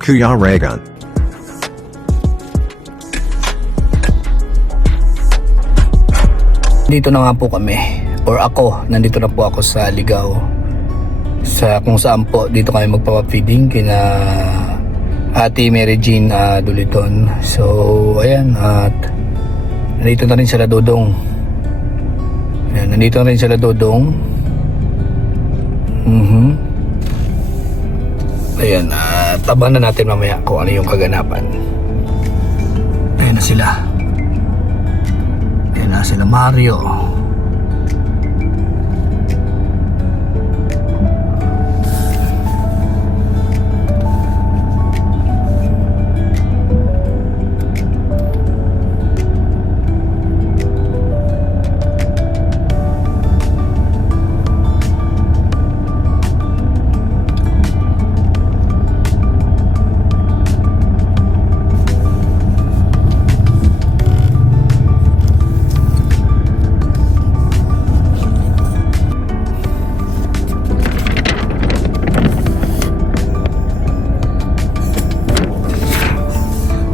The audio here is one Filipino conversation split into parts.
Kuya Regan. Dito na nga po kami, or ako, nandito na po ako sa Ligaw, sa kung saan po dito kami magpapafeeding kina Ate Mary Jean Duliton. So ayan, at nandito na rin sila Dodong. Ayan, nandito na rin sila Dodong. Ayan, tabahan na natin mamaya kung ano yung kaganapan. Ayan na sila. Ayan na sila Mario.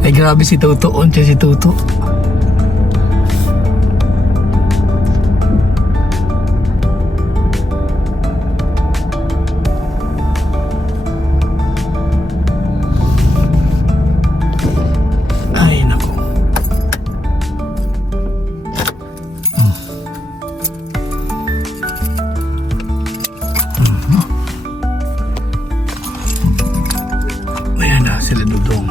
Ay grabe si Toto, on siya si Toto. Ay nako. Ayan na sila Dudong.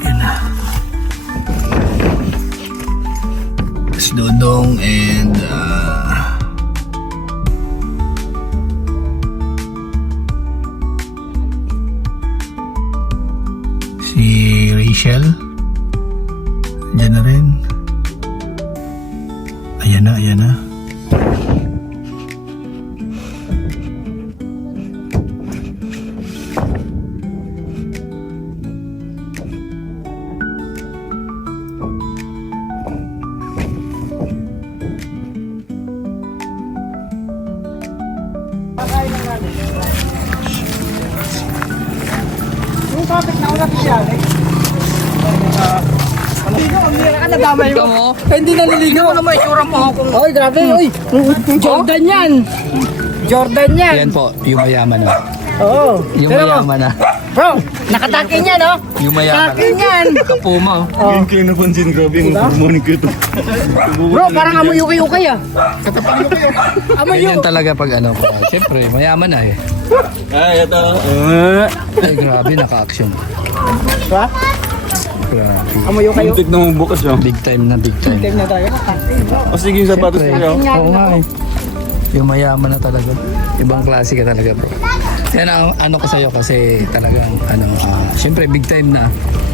Ayan na. Si Dodong and si Rachel. Diyan na rin. Ayan na, ayan na. Yung topic na una siya, nadamay mo. Hindi naliligaw. Ano may itsura mo kung... Oy, grabe, oy. Jordan yan. Jordan yan. Yan po, yung mayaman na. Oo. Yung Pero, mayaman na. bro, nakatakin yan, no? Yung mayaman Takin yan. Kapuma. Yung kayo napansin, grabe yung harmonic ito. Bro, parang amoy ukay-ukay, ah. Katapang ukay, ah. Amoy Ganyan talaga pag ano. Siyempre, mayaman na eh. Ay, ito. Ay grabe, naka-action. Diba? Grabe. Amoy ukay-ukay. Muntik na mong bukas yun. Big time na, big time. Time na talaga. O sige yung sapatos Siyempre. niyo. Oo nga eh. Yung mayaman na talaga. Ibang klase ka talaga bro. Kaya na, ano ko sa'yo kasi talagang ano, siyempre big time na.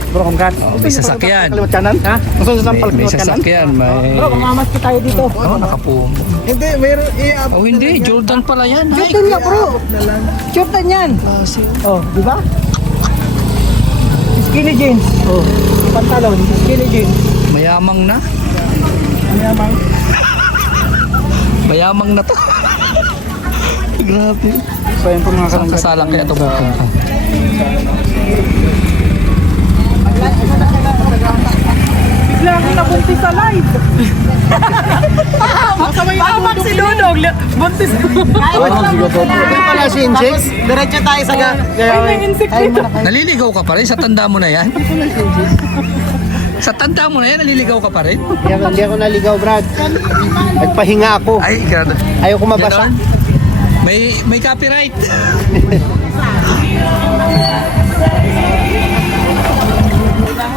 Bro, kumkat. May sasakyan. Kaliwat kanan, ha? Masunod ng May kaliwat kanan. sasakyan, may... Bro, kamamas ko tayo dito. Oh, nakapum. Hindi, mayroon Oh hindi, Jordan pala yan. Ay, Jordan nga, bro. Jordan yan. klase. Oh, di ba? Skinny jeans. Oh, pantalon, skinny jeans. Mayamang na. Mayamang. Mayamang na to. Grabe. So, yan po mga Saan kasalang kaya ito pupunta? Bigla akong nabuntis sa live. Pamak si Dudong. Buntis ko. Pala si Insect. Diretso tayo sa Ay, may insect dito. Naliligaw ka pa rin? Sa tanda mo na yan? Sa tanda mo na yan, naliligaw ka pa rin? Hindi ako naligaw, Brad. Nagpahinga ako. Ay, grabe. Ayaw ko mabasa. Ganon? May copyright.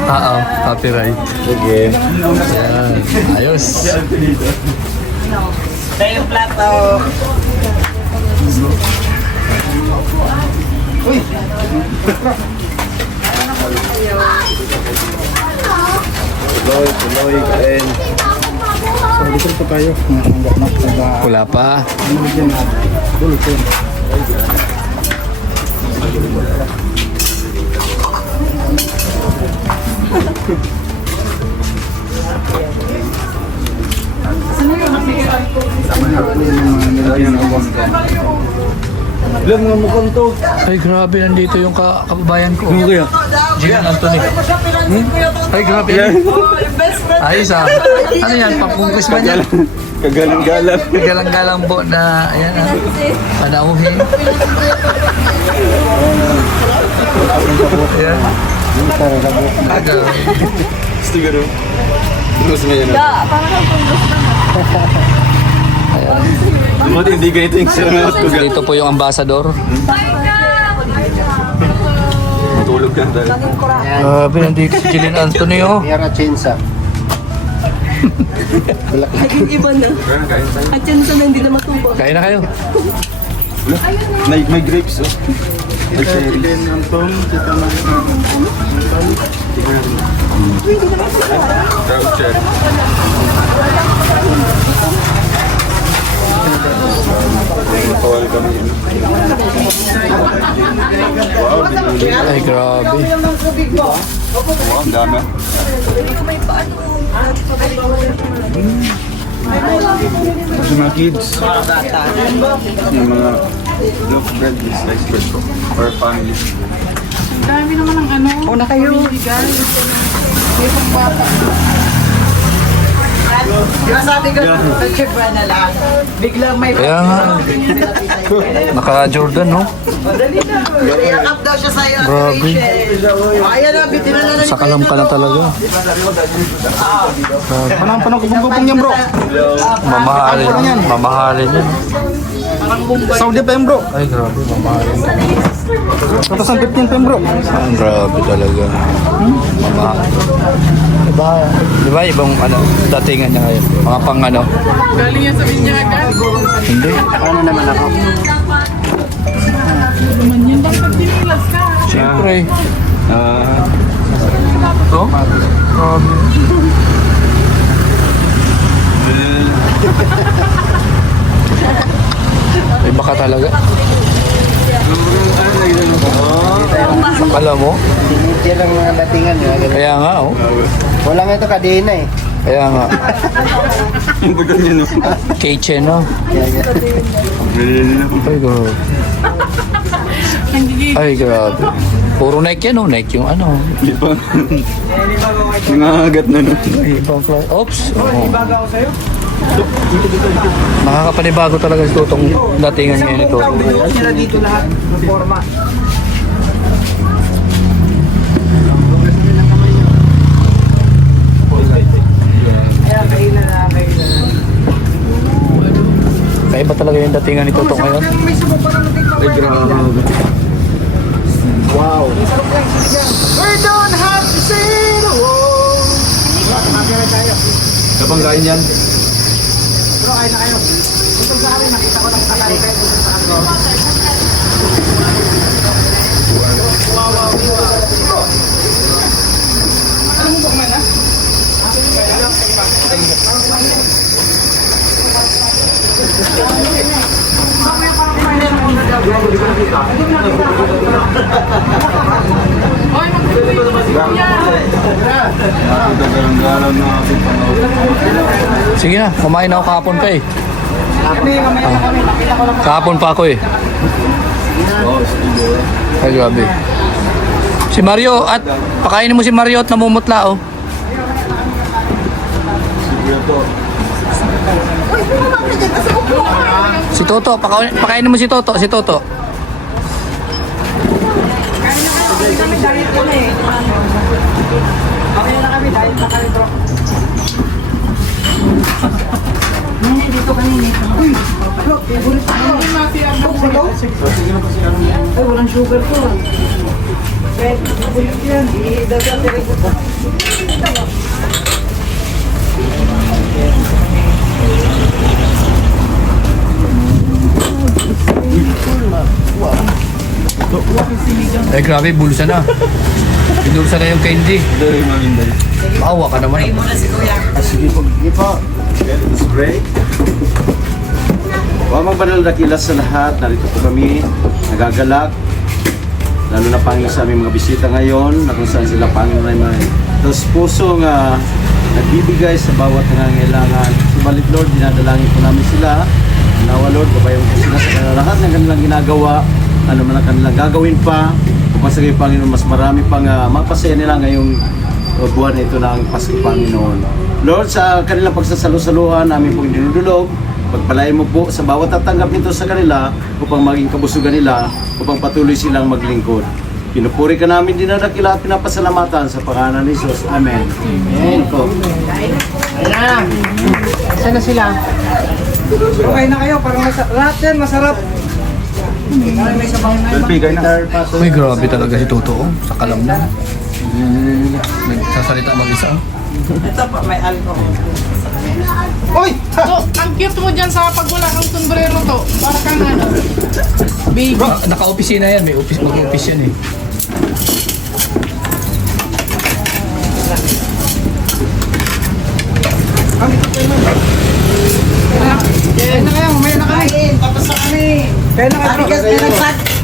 Oo, copyright. Sige. Yan. Ayos. Tayo yung plato. Uy! Tuloy, kain. So, dito po tayo. Nanganggap na. Wala pa. Ano dyan? Dulot yun. Sama na po yung mga yan ako. Lang, mga mukhang to. Ay, grabe, nandito yung kababayan ko. Ano kaya? Gian Anthony. Ay, grabe. Ayos ah. Ano yan, papungkis ba niya? Kagalang-galang. Galang-galang po na, ayan ah, panauhin. Ayan. Aga. Gusto gano'n. Gusto mo yan. Buti hindi ganito yung sinunod ko. Dito po yung ambassador. Matulog ka tayo. Grabe, nandito si Jillian Anthony oh. Mira Chensa. Naging iba na. At yan sa hindi na matubo. Kain na kayo. May grapes, oh. May cherry. Crowd cherry. Kawal kami yun. Wow, binuli. Ay, grabe. Wow, ang dami. Yung mga kids. Yung mga loaf bread, slice bread ko. For family. Dami naman ang ano. Una kayo. Sinasabi ko, check ba na lang? Biglang may Kaya nga. Naka-Jordan no? yakap daw siya sa'yo. Grabe. Ayan na, bitin na Sakalam ka na talaga. Panang kubong yan, bro. Mamahalin. Mamahalin yan. Saudi pa yan, bro. Ay, grabe. Mamahalin. Tapos ang 15 pa yan, bro. Ang grabe talaga. Mamahalin. Diba ibang ano, datingan niya ngayon? Mga pang ano? Galing yan sa Binyagan. Hindi. Ano naman ako? Naman yun. Dapat dinilas ka. Siyempre. Ito? Grabe. Iba ka talaga. Akala mo? Sinidya lang mga datingan niya. Kaya nga oh. Wala nga ito kadena eh. Kaya nga. Ang bagan yun, oh. Kitchen no? Ay grabe. Ay grabe. Puro Nike yan oh. Nike yung ano. Hindi pa. Nangangagat na, no. Ay, ibang fly. Oops. Oo. Nakakapanibago talaga si Tutong datingan niya nito. Sila dito lahat ng forma. Kaiba talaga yung datingan ni Tutong ngayon. Ay, grabe. Wow. We don't have to say the word. Kapang kain yan? Bro, kain na kayo. Ito sa akin, nakita ko ng kalay kayo sa ako. Galang-galang na ating panahon. Sige na, kumain ako kahapon pa eh. Kami, mamaya na kami. Nakita ko lang. Kahapon pa ako eh. Oh, sige. Ay grabe. Si Mario at pakainin mo si Mario at namumutla oh. Sige po. Si Toto, pakainin mo si Toto, si Toto. Kami na kami, dahil na kami bro. Dito kanina. Uy, bro, favorite ko. Ay, walang sugar ko. Favorite yan. Idagal direct ko. Ay grabe, bulsa na. Binulsa na yung candy. Dali, maminday. Maawa ka naman. Sige po. Sige po. Spray. Mga banal na kilas sa lahat, narito po kami, nagagalak. Lalo na Panginoon sa aming mga bisita ngayon, na kung saan sila Panginoon ay may tapos pusong nagbibigay sa bawat nangangailangan. Subalit Lord, dinadalangin po namin sila Nawa Lord, gabayan mo sila sa kanilang lahat ng kanilang ginagawa, ano man ang kanilang gagawin pa, upang sa Panginoon, mas marami pang mapasaya nila ngayong buwan na ito ng Pasko, Panginoon. Lord, sa kanilang pagsasalo-saluhan, namin pong dinudulog, pagpalain mo po sa bawat tatanggap nito sa kanila upang maging kabusugan nila, upang patuloy silang maglingkod. Pinupuri ka namin, dinadakila at pinapasalamatan sa pangalan ni Jesus. Amen. Amen po. Ayan. Saan na sila? Okay na kayo, parang lahat yan, masarap. Bigay na. Uy, grabe talaga si Toto. Oh. Sa kalam lang. Nagsasalita mag-isa. Uy! So, ang cute mo dyan sa pag wala kang sombrero to. Para kang ano. Baby. Naka-opisina yan. May office, mag-office yan eh. Kaya na kayo, mamaya na kami. Tapos na kami. Kaya na kayo.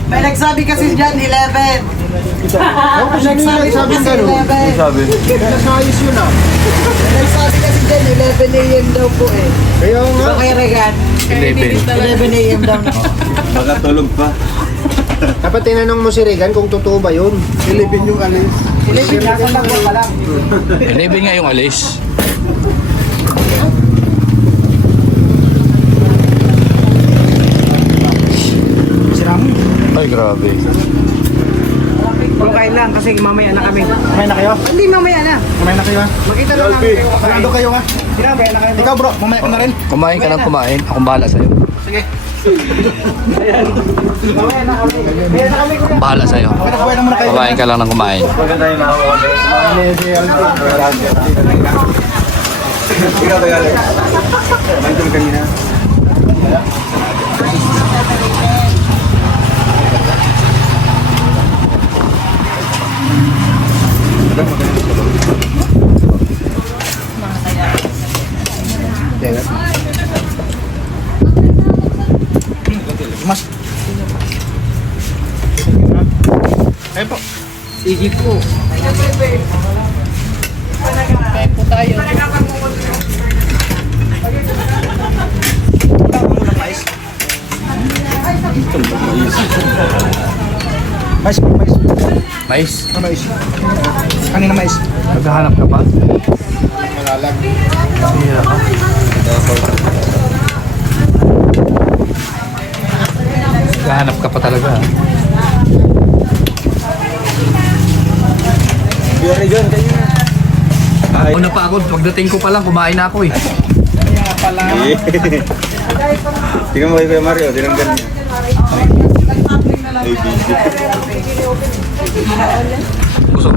May nagsabi kasi dyan, 11. May nagsabi kasi 11. Sabi. Nasayos yun ah. May nagsabi kasi dyan, 11 a.m. daw po eh. Kaya nga. Okay, Regan. 11. 11 a.m. daw na. Baka tulog pa. Dapat tinanong mo si Regan kung totoo ba yun. 11 yung alis. 11 nasa lagwa pa lang. 11 nga yung alis. Ay, grabe. Kung kailan kasi mamaya na kami. Mamaya na kayo? Hindi mamaya na. Mamaya na kayo ha? Makita na lang kayo. Sarado kayo ha? Hindi na, mamaya na kayo. Ikaw bro, mamaya ka na rin. Kumain ka lang kumain. Akong bahala sa'yo. Sige. Mamaya na kami. Mamaya na kami. Akong bahala sa'yo. Kumain na muna kayo. Kumain ka lang ng kumain. Maganda yung mahawa. Ikaw tayo, Alex. Mantul kanina. Mas. Ayun po. Sige po. Kaya po tayo. Mais, mais. Mais, Mais. Kanina mais. maghahanap ka pa? Malalag. Hira ka. Maghahanap ka pa talaga. Regan, kayo na. Una pa ako, pagdating ko pa lang, kumain na ako eh. Tingnan mo kay Kuya Mario, tinanggan niya.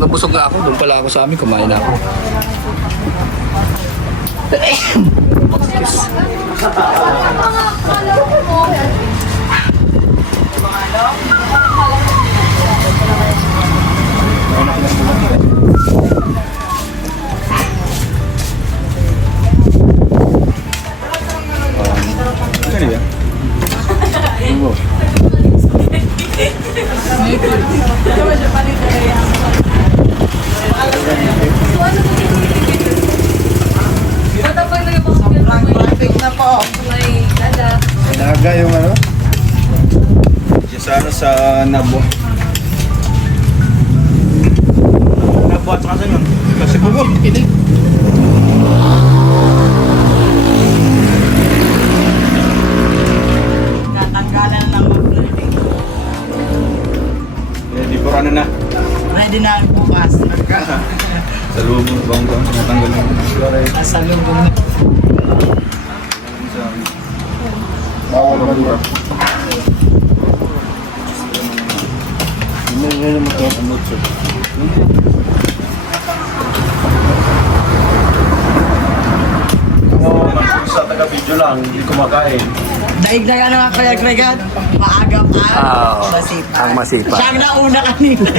Busog na ako, doon pala ako sa amin, kumain na ako. Ano yan? Sobrang traffic na po. Naga yung ano? Yung sa ano sa Nabo. Nabo at saka sa yun. Kasi bubog. Tatanggalan lang mag-learning. Di po ano na. Ready na bukas. Sa lubong bang natanggal yung Nasa lubong na. Bawal mag-work. Sa taga-video lang, hindi kumakain. Daig na ano nga kaya Regan? Maaga pa. Ang masipa. Siya ang nauna kanina.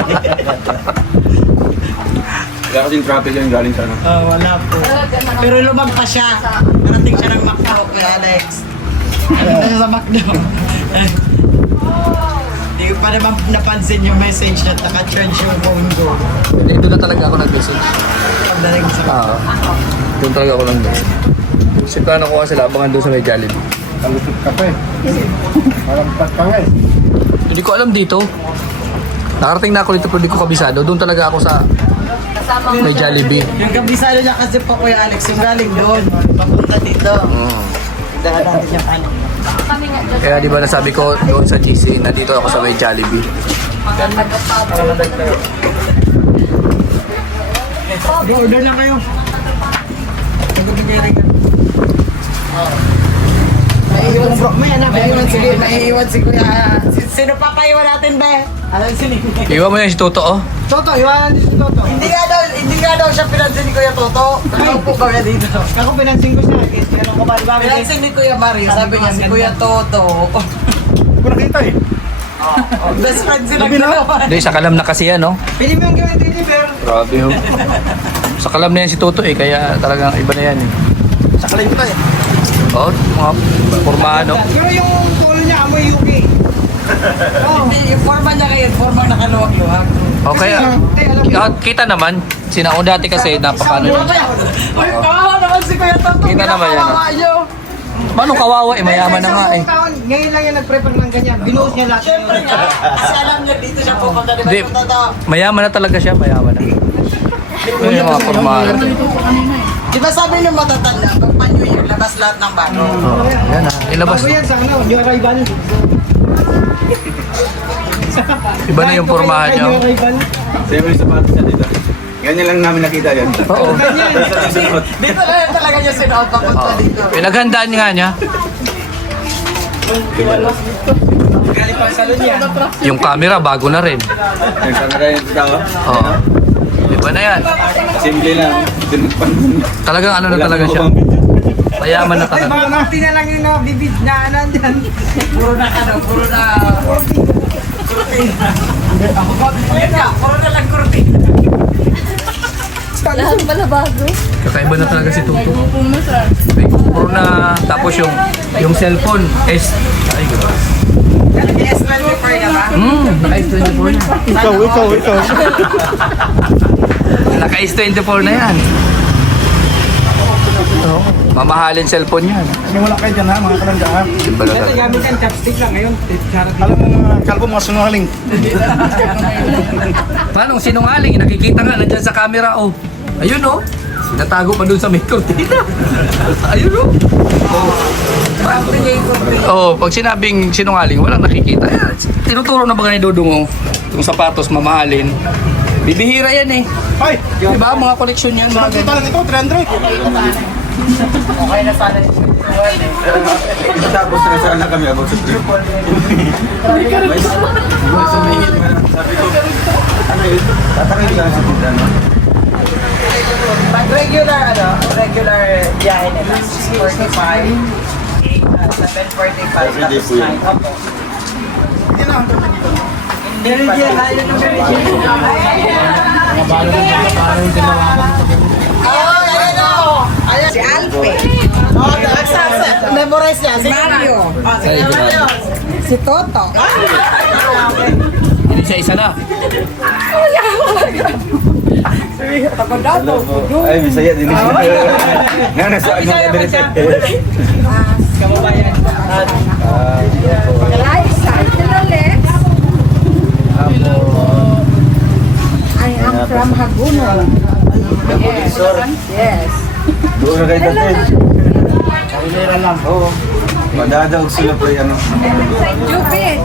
Kaya kasing traffic yan galing sa ano. Wala po. Pero lumagpas siya. Narating siya ng Macau kay Alex. Narating siya sa Macdo. Hindi ko pa naman napansin yung message na naka-charge yung phone ko. Dito na talaga ako nag-message. Pagdating sa Doon talaga ako nag-message. Kasi plano ko nga sila, abangan doon sa may Jollibee. Kalusot ka pa eh. Malampas ka nga eh. Hindi ko alam dito. Nakarating na ako dito pero hindi ko kabisado. Doon talaga ako sa may Jollibee. Yung kabisado niya kasi po Kuya Alex, yung galing doon. Papunta dito. Dahan natin yung ano. Kaya di ba nasabi ko doon sa GC na dito ako sa may Jollibee. Order na kayo. Naiiwan si Kuya. Sino pa paiwan natin, be? Alam si Iwan mo yan si Toto, oh. Toto, iwanan din si Toto. Hindi nga daw siya pinansin ni Kuya Toto. Nakaupo ba kaya dito? Ako pinansing ko siya. Ano ko ba? Pinansin ni Kuya Mario. Sabi niya si Kuya Toto. Hindi ko nakita eh. Best friend sila Sabi na? naman. Hindi, sa kalam na kasi yan, oh. Pili mo yung gawin deliver. Grabe, oh. Sa kalam na yan si Toto, eh. Kaya talagang iba na yan, eh. Sakalay ko tayo. Oh, mga pormahan, oh. Pero yung polo niya, amoy UK. Hindi, yung forma niya ngayon, forma nakaluwag-luwag. O kaya, kita naman, sinao dati kasi napakano yun. Uy, kawawa naman si Kuya Toto. Kita naman yan, Kawawa niyo. Paano kawawa, eh, mayaman na nga, eh. Ngayon lang yan nag-prepare ng ganyan. Binuhos niya lahat. Siyempre nga, kasi alam niya dito siya pupunta. Di ba Hindi. yung Toto? Mayaman na talaga siya, mayaman na. Yun yung mga pormahan. Di ba sabi niyo matatanda, pag pa-New Year, labas lahat ng bago. Oh, yan na. Ilabas. Bago yan sa ano, new arrival. Iba na yung pormahan niyo. New arrival. Same yung sapatos niya dito. Ganyan lang namin nakita yan. Oo. Dito na yan talaga niya sinuot papunta dito. Pinaghandaan nga niya. Galing pa sa salon yan. Yung camera, bago na rin. Yung camera yung tao. Oo. Iba na yan. Simple lang. Talagang ano na talaga siya. Mayaman na talaga. Mga nakti na lang yung bibig na ano dyan. Puro na ano, puro na... Kurtina. Ayun nga, puro na lang kurtina. Lahat pala bago. Kakaiba na talaga si Tuto. May GoPro na, tapos yung cellphone, ay, Yes, 24 na ba? naka-S24 na. Ikaw. Naka-S24 na yan. Oo. Mamahalin cellphone yan. Wala kayo dyan ha, mga kalandaan. Iba na talaga. Gamit yan, chopstick lang ngayon. Alam mo mga kalbo, mga sunungaling. Paano sinungaling? Nakikita nga nandyan sa camera, oh. Ayun, oh. Natago pa dun sa may cortina. Ayun, oh. Oh, pag sinabing sinungaling, walang nakikita. Yan. Tinuturo na ba ni Dodong, oh. Yung sapatos, mamahalin. Bibihira yan, eh. Ay! Diba? Mga koleksyon yan. Mga Kita lang ito, 300. Okay na sana yung Tapos na sana kami about sa trip. Sabi ko, ano yun? Tatangin lang sa tinda, no? pag regular biyahe nila, 6:45, 7:45, Everyday tapos po yun. 9. Opo. Hindi pa Ayan, si Alpe. Oh, memorize niya. Si Mario. Si Mario. Si Toto. Hindi siya isa na. Hello po. Ay, Bisaya din siya. Nga, nasa ano ka din siya. Kababayan. I am from Haguno. Yes. Doon na kayo dati. Pamilera lang. Oo. Madadaog sila po yung ano. Jupit.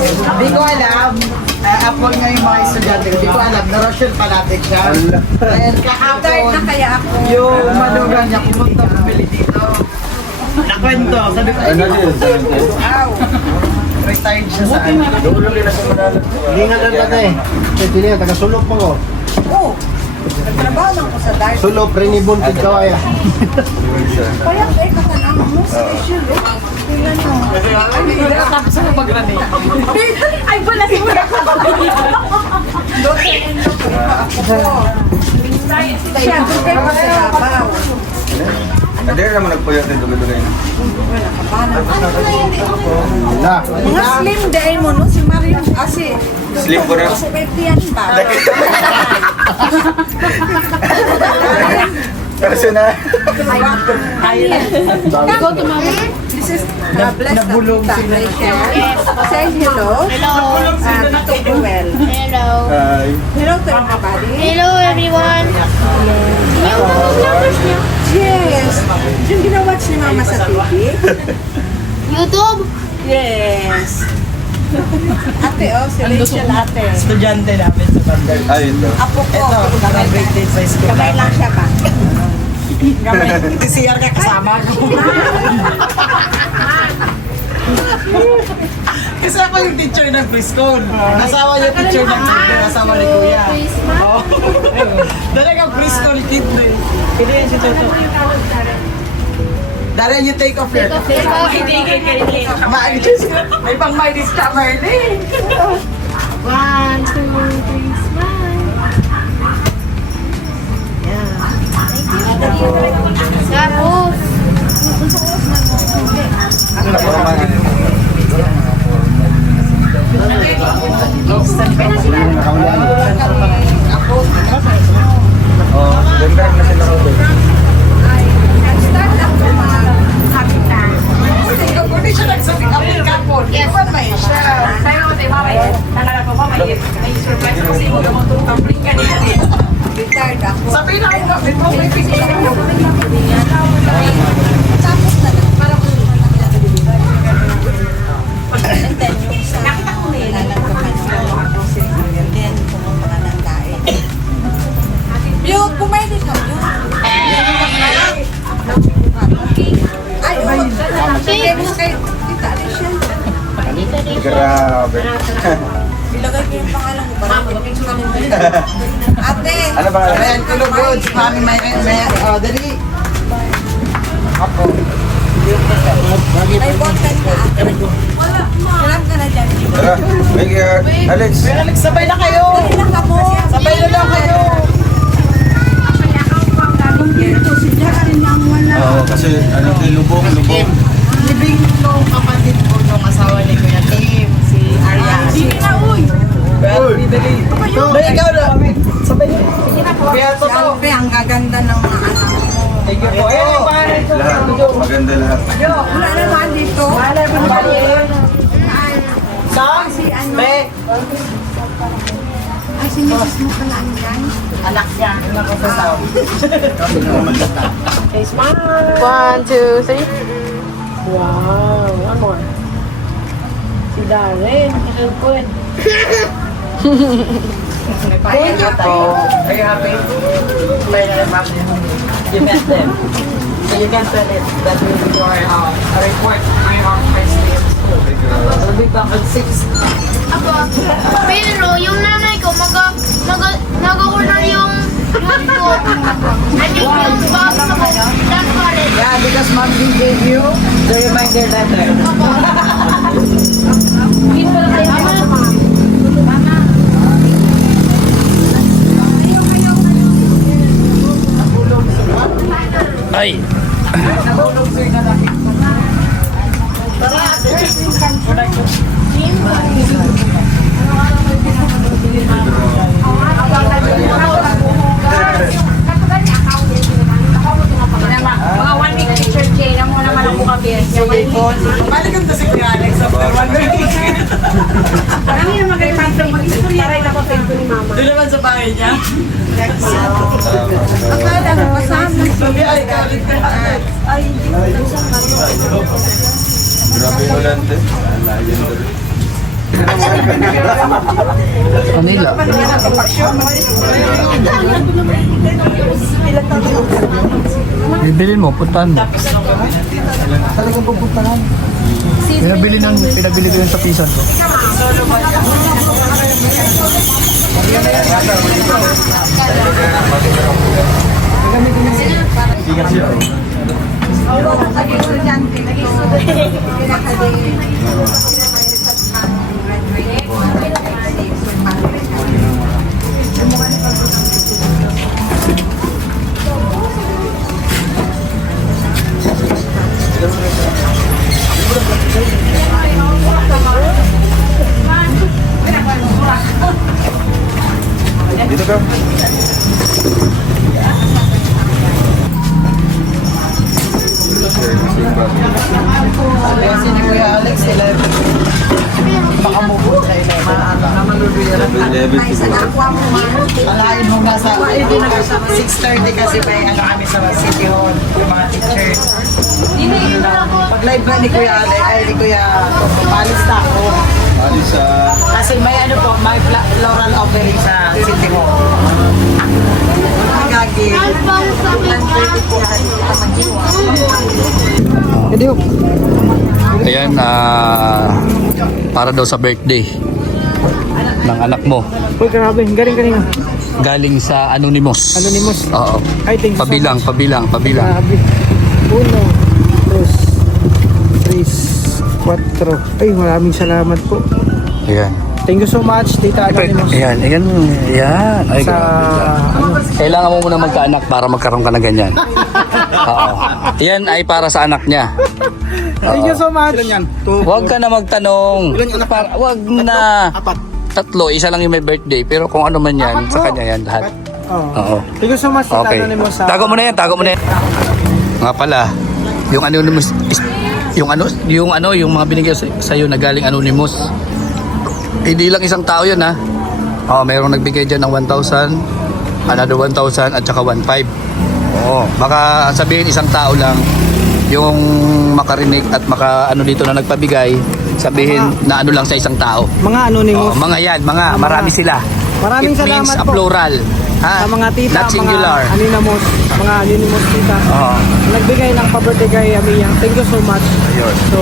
Hindi ko alam. Apple nga yung mga estudyante. Hindi ko alam. Narosyon pa natin siya. And kahapon, Start na kaya ako. yung manugan niya pumunta bumili dito. Nakwento. Sabi ko, Ano din? wow. Retired siya sa ano. Hindi nga lang na eh. Hindi nga, taga-sulok mo ko. Oh, nagtrabaho lang ko sa dive. Sulok, Renibon, Tigkawaya. Kaya kayo katanang mo, special eh. Tingnan mo. Tapos ako mag-rani. Ay, wala si Mura ka. Siyempre, kayo pa sa babaw. Hindi naman nagpuyat din dumi-dumi na. Na. Mga slim dahil mo, no? Si Mario, si... Slim ko na. Si Petian ba? Seryoso na. Go to mama. This is blessed na tita Rachel. Say hello. Hello. To Joel. Hello. Hi. Hello to everybody. Hello everyone. Can you numbers niyo? Yes. Yung gina-watch ni Mama sa TV? YouTube? Yes. Ate, oh, si Rachel ate. Estudyante namin sa Bandar. Ay, ito. Apo ko. Ito, naka-grade sa school. Kamay lang siya ba? Gamay, TCR ka kasama ko. Kasi ako yung teacher ng preschool. Asawa yung teacher ng preschool. Asawa ni Kuya. Oo. Talagang preschool kid na eh. Pili yan si Toto. Darren, you take off your... May pang my discover din. 1, 2, 3, smile. Tapos, Oh, ganda na sila ko. Start ako happy time. Hindi siya nagsabing apple kapon. Yes. Iwan ba siya? Sa'yo ko tayo, mama. Nangalala ko, mama. May surprise ko sa iyo. Gamang itong kapling ka niya. Retired ako. Sabi na ako, bakit mo may picture mo? Tapos na lang. Para ko and then yung sa nalantukan ko ako si and then pumunta ka ng daet. Yung pumili ka yun. Ay, oh. Sabi mo kay Tita Rachel. Grabe. Ilagay ko yung pangalan mo. Parang picture ka nila. Ate. Ano ba? Ayan, tulog good. Mami, may... Oh, dali. Ako. May bottle ka ate. Wala. Harap ka na dyan. Tara. Alex. Alex, sabay na kayo. Dali lang ka mo. Sabay na lang kayo. Dito si Justin ang wala. Oo, kasi ano kay lubong. Libing nung kapatid ko nung asawa ni Kuya Tim, si Arya. Hindi na, uy! Dali, dali. Dali, ikaw na. Sabay na. Kaya Si Alpe, ang gaganda ng mga anak mo. thank you po. Lahat. Maganda lahat. Wala naman dito. Sam? Be? Ay, si Mrs. mo pala ang yan. Anak niya. Anak ko sa Sam. 1, 2, 3. Wow. One more. Si Darren. Good. Are you happy? You met them. So you can tell it that will be your a report for your first day of school. We'll be back at 6. ako. Pero yung nanay ko, mag-order yung ko. I mean, yung box sa that college. Yeah, because mom gave you the reminder letter. Ay! Mga 1 week teacher Jane, ang muna man ako kami. Balik ko si Kuya Alex after 1 week. Kami na mag-repantong mag-istorya rin ako sa ito ni mama. Doon naman sa bahay niya. Akala mo kasama. Sabi ay, kaulit ka Alex. Grabe yung ulante. Kanila. Bibilin mo, puntahan mo. Talagang pupuntahan. Pinabili ko yun sa pisan ko. Dito ka. Ay, di nag-usap. 6:30 kasi may ano kami sa City Hall, yung mga teachers. Pag live ba ni Kuya Ale, ay ni Kuya Toto, palis na ako. Alisa. Kasi may ano po, may floral offering sa City Hall. Magagi. 1:30 po kasi kita mag-iwa. Ayan, para daw sa birthday ng anak mo. Uy, grabe. Galing kanina. Galing sa Anonymous. Anonymous? Oo. Ay, thank you so Pabilang, much. pabilang. Grabe. 1, 2, 3, 4. Ay, maraming salamat po. Ayan. Thank you so much, Tita Anonymous. Ayan, ayan, ayan. Ay, Sa, grabe. Kailangan mo muna magkaanak para magkaroon ka ng ganyan. Oo. Yan ay para sa anak niya. thank you so much. Ilan yan? Huwag ka na magtanong. Huwag na. 3, isa lang yung may birthday. Pero kung ano man yan, sa kanya yan lahat. Oo. Thank you so much, Tita Okay. Anonymous. Tago mo na yan, tago mo na yan. Nga pala, yung Anonymous, yung mga binigay sa iyo na galing Anonymous. Hindi lang isang tao yun ha. Oh, mayroong nagbigay dyan ng 1,000, another 1,000 at saka 1,500. Oo, baka sabihin isang tao lang yung makarinig at ano dito na nagpabigay, sabihin na ano lang sa isang tao. Mga Anonymous. Oo, mga yan, marami sila. Maraming It means salamat a po. plural. Ha? Sa mga tita, Not singular. mga Anonymous tita. Oo. Nagbigay ng pa-birthday kay Amiyang. Thank you so much. Ayun. So,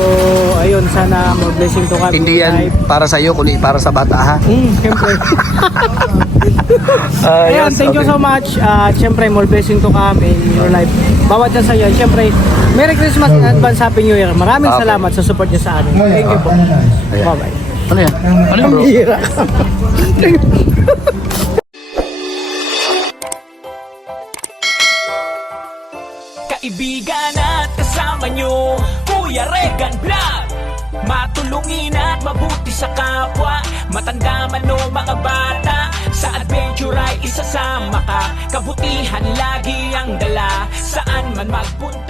ayun, sana more blessing to kami. Hindi yan para sa iyo, kundi para sa bata ha. Siyempre. Yes, Ayan, thank you okay. so much. Siyempre, more blessing to kami in your life. Bawat yan sa iyo. Siyempre, Merry Christmas in advance, Happy New Year. Maraming Okay. salamat sa support niyo sa amin. Thank you po. Ayan. Bye-bye. Ano yan? Ano yan bro? Kaibigan at kasama nyo, Kuya Regan Vlog. Matulungin at mabuti sa kapwa, matanda man o mga bata. Sa adventure ay isasama ka, kabutihan lagi ang dala. Saan man magpunta